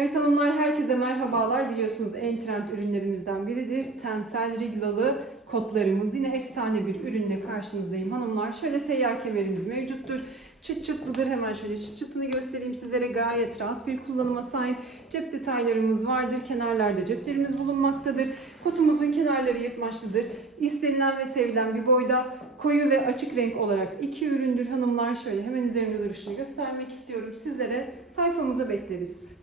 Evet hanımlar herkese merhabalar. Biliyorsunuz en trend ürünlerimizden biridir. Tensel riglalı kotlarımız. Yine efsane bir ürünle karşınızdayım hanımlar. Şöyle seyyar kemerimiz mevcuttur. Çıt çıtlıdır. Hemen şöyle çıt çıtını göstereyim sizlere. Gayet rahat bir kullanıma sahip. Cep detaylarımız vardır. Kenarlarda ceplerimiz bulunmaktadır. Kotumuzun kenarları yapmaçlıdır. İstenilen ve sevilen bir boyda koyu ve açık renk olarak iki üründür hanımlar. Şöyle hemen üzerinde duruşunu göstermek istiyorum. Sizlere sayfamıza bekleriz.